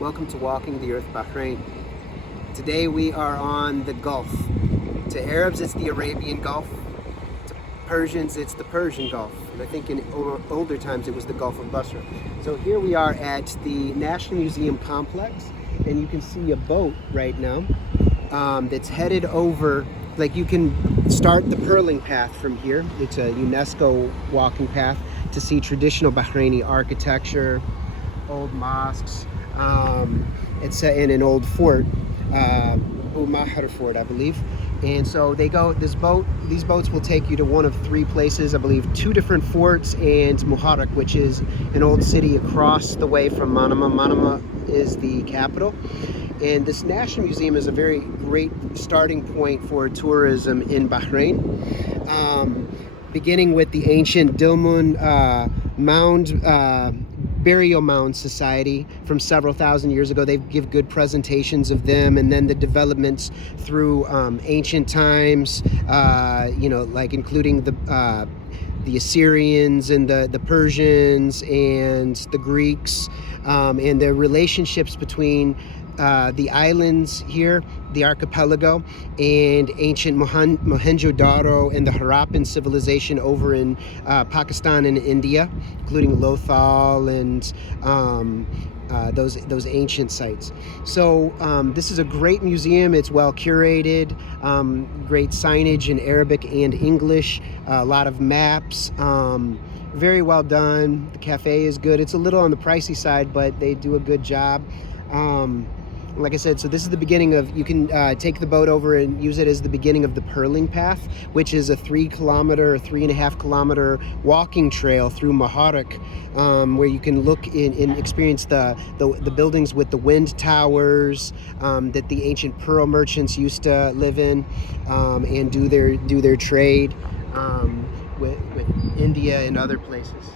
Welcome to Walking the Earth, Bahrain. Today we are on the Gulf. To Arabs, it's the Arabian Gulf. To Persians, it's the Persian Gulf. And I think in older times, it was the Gulf of Basra. So here we are at the National Museum complex, and you can see a boat right now that's headed over. Like, you can start the pearling path from here. It's a UNESCO walking path to see traditional Bahraini architecture, old mosques. It's in an old fort, Mahar Fort, I believe. And so these boats will take you to one of three places, I believe, two different forts and Muharraq, which is an old city across the way from Manama. Manama is the capital. And this National Museum is a very great starting point for tourism in Bahrain. Beginning with the ancient Dilmun Burial Mound Society from several thousand years ago. They give good presentations of them, and then the developments through ancient times, like including the Assyrians and the Persians and the Greeks, and the relationships between the islands here, the archipelago, and ancient Mohenjo-Daro and the Harappan civilization over in Pakistan and India, including Lothal and those ancient sites. So this is a great museum. It's well curated, great signage in Arabic and English, a lot of maps. Very well done. The cafe is good. It's a little on the pricey side, but they do a good job. Like I said, so this is the beginning of, you can take the boat over and use it as the beginning of the pearling path, which is a 3.5 kilometer walking trail through Muharraq, where you can look and experience the buildings with the wind towers that the ancient pearl merchants used to live in, and do their trade with India and other places.